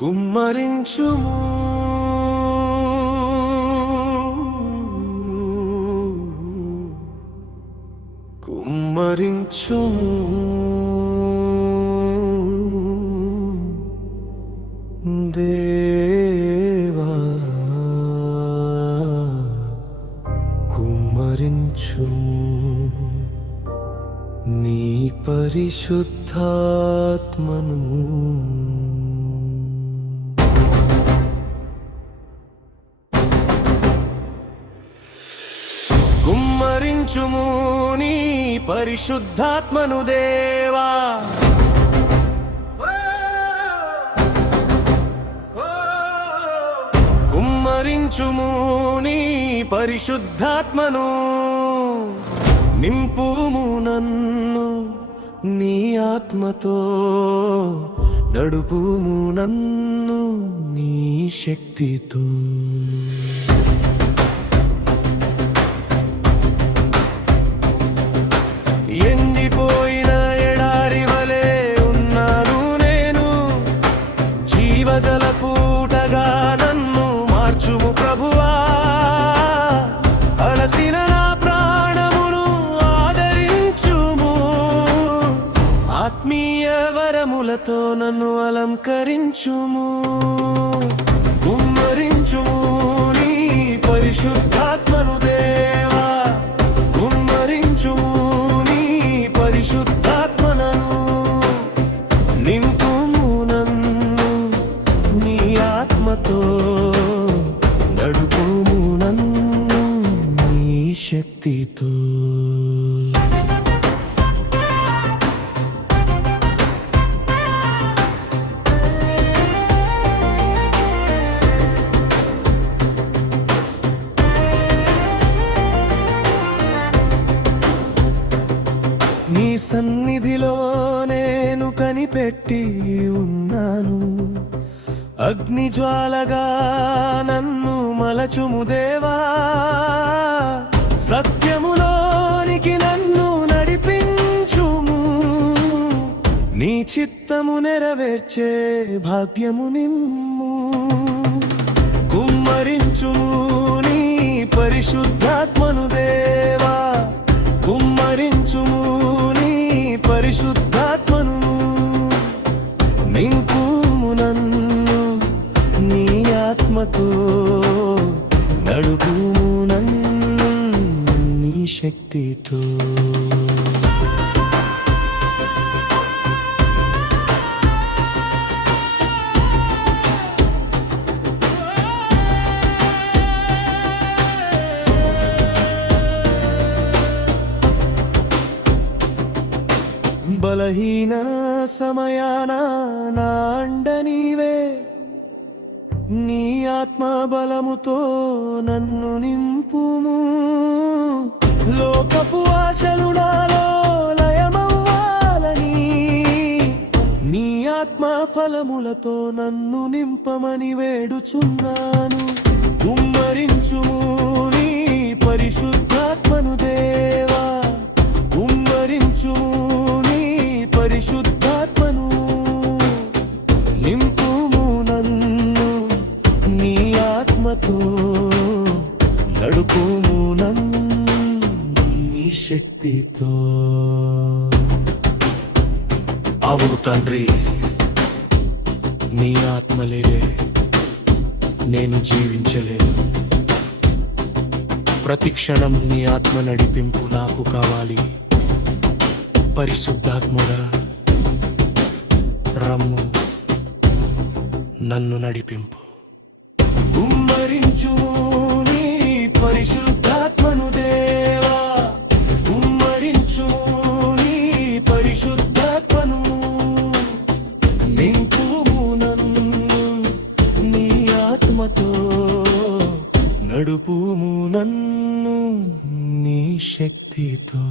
కుమ్మరించుము కుమ్మరించుము దేవా కుమ్మరించుము నీ పరిశుద్ధాత్మను కుమ్మరించుము నీ పరిశుద్ధాత్మను దేవా కుమ్మరించుము నీ పరిశుద్ధాత్మను నింపుము నన్ను నీ ఆత్మతో నడుపుము నన్ను నీ శక్తితో ఎండిపోయిన ఎడారి వలె ఉన్నాను నేను జీవజల పూటగా నన్ను మార్చుము ప్రభువా అలసిన నా ప్రాణమును ఆదరించుము ఆత్మీయ వరములతో నన్ను అలంకరించుము కుమ్మరించుము నీ పరిశుద్ధాత్మను దేవా కుమ్మరించుము పరిశుద్ధాత్మనను నింపుము నన్ను నీ ఆత్మతో నడుపుము నన్ను నీ శక్తితో నీ సన్నిధిలో నేను కనిపెట్టి ఉన్నాను అగ్నిజ్వాలగా నన్ను మలచుము దేవా సత్యములోనికి నన్ను నడిపించుము నీ చిత్తము నెరవేర్చే భాగ్యము నిమ్ము కుమ్మరించుము నీ పరిశుద్ధాత్మను దేవా కుమ్మరించుము నీ పరిశుద్ధాత్మను నింపుము నన్ను నీ ఆత్మతో నడుపుము నన్ను నీ శక్తితో బలహీన సమయాన నా అండ నీవే నీ ఆత్మ బలముతో నన్ను నింపుము లోకపు ఆశలు నాలో లయమవ్వాలని నీ ఆత్మ ఫలములతో నన్ను నింపమని వేడుచున్నాను కుమ్మరించుము నీ పరిశుద్ధాత్మను దేవా కుమ్మరించుము పరిశుద్ధాత్మను నింపుము నన్ను నీ ఆత్మతో నడుపుము నన్ను నీ శక్తితో అవును తండ్రి నీ ఆత్మ లేదే నేను జీవించలేను ప్రతి క్షణం నీ ఆత్మ నడిపింపు నాకు కావాలి పరిశుద్ధాత్ముడా రమ్ము నన్ను నడిపింపు కుమ్మరించుము నీ పరిశుద్ధాత్మను దేవా కుమ్మరించుము నీ పరిశుద్ధాత్మను నింపుము నన్ను నీ ఆత్మతో నడుపుము నన్ను నీ శక్తితో